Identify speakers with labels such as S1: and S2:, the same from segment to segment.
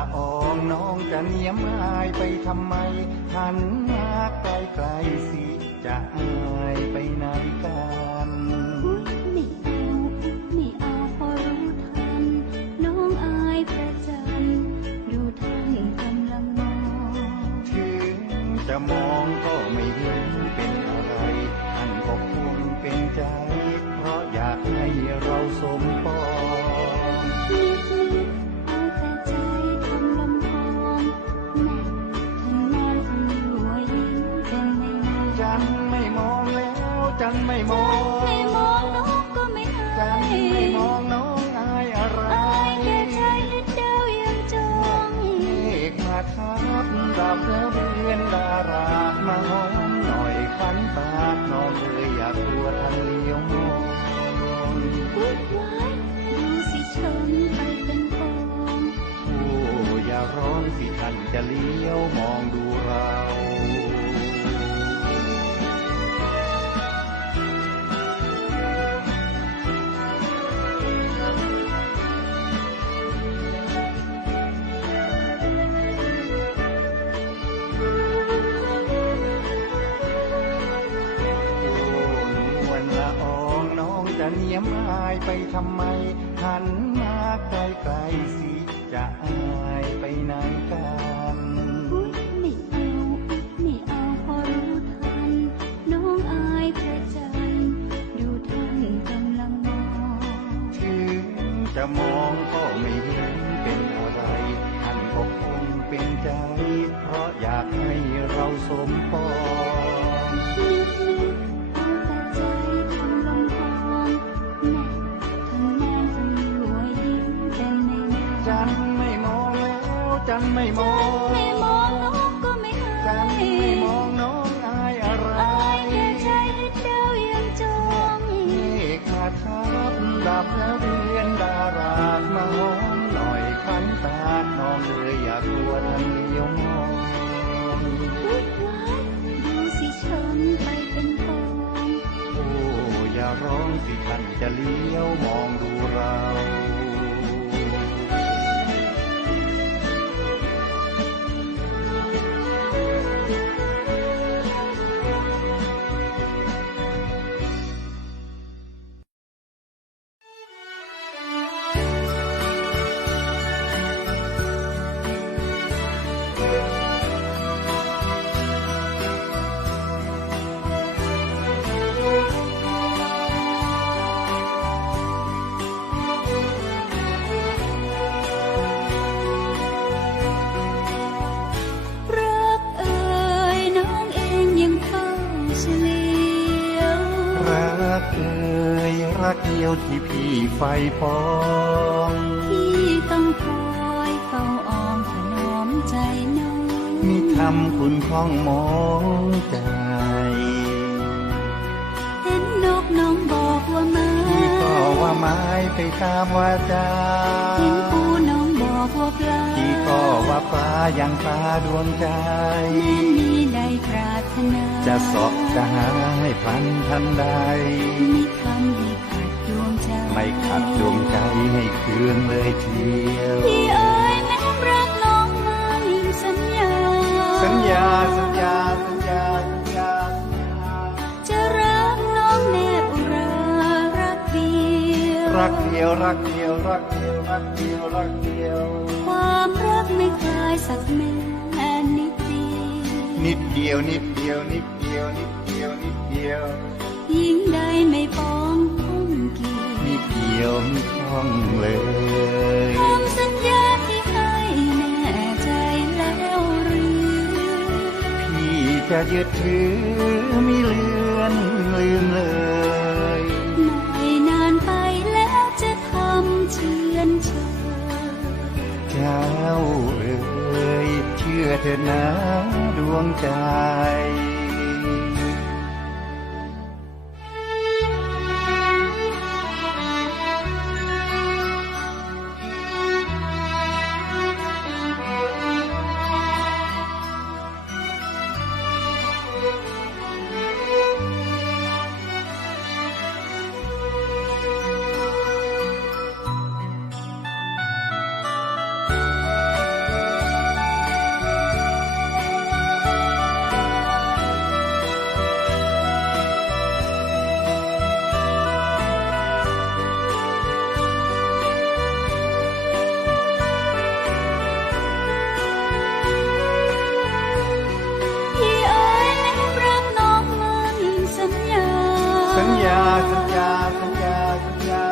S1: ละอองน้องจะเนียมอายไปทำไมหันมาไกลไกลสิจะอายไปไหนกัน
S2: จั มอา
S1: ย
S2: ไป
S1: ทำไม หันมาไกลไกลสิจะอายไปไหนกัน
S2: อุ๊ยไม่เอาไม่เอาพอรู้ทัน น้องอายประจันดูท่านกำลังมอง
S1: ถึงจะมองก็ไม่เห็นเป็นอะไรท่านก็คงเป็นใจ เพราะอยากให้เราสมปอง
S2: แล้ กเอ่
S1: ยรั
S2: กเดี
S1: ยวที่พี่ไฟปอง
S2: ที่ต้องคอยเฝ้าออมถนอมใจน้อง
S1: มิทำคุณข้องมองใจ
S2: เห็นนกน้องบอกว่ามา
S1: พี่ก็ว่าไม้ไปตามวาจา
S2: ก็ว่าปลา
S1: อย่างปลาดวงใจ
S2: แม่มีได้ปรารถนา
S1: จะเสอบจะหาให้พันทันใด
S2: มิทำให้ขาดดวงใจ
S1: ไม่ขัดดวงใจให้คืนเลยเทียว
S2: พี่เอ๋ยแม้รักน้องมันสัญญา
S1: สัญญาสัญญาสัญญาสัญญา
S2: จะรักน้องแนบอุรารักเดียว
S1: รักเดียวรักเดียวรักเดียวรักเดียวรักเดียว
S2: ความรักไม่คลายสักแม้นิดเดียว
S1: นิดเดียวนิดเดียวนิดเดียวนิดเดียวนิดเดียว
S2: ยิ่งได้ไม่ปองพุ่งเกี่ยว
S1: นิดเดียวไม่ท่องเลย
S2: คำสัญญาที่ให้แน่ใจแล้วหรือ
S1: พี่จะยึดถือไม่ ด ญญาสัญญาสัญญาสัญญา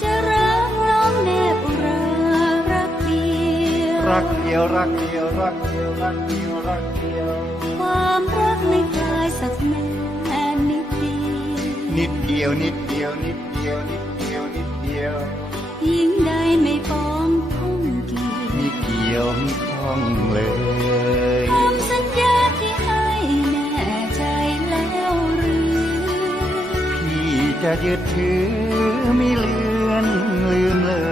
S2: จะรักร้องแนบอุรารักเดียว
S1: รักเดียวรักเดียวรักเดียวรักเดียวรักเดียว
S2: ความรักไม่กลายสักแม่นิดเดียว
S1: นิดเดียวนิดเดียวนิดเดียวนิดเดียวนิดเดียว
S2: ยิ่งใดไม่ปองพุ่งเกี่ยว
S1: มีเกี่ยวมีข้องเลย ยึดถือไม่เลือนลืมเลย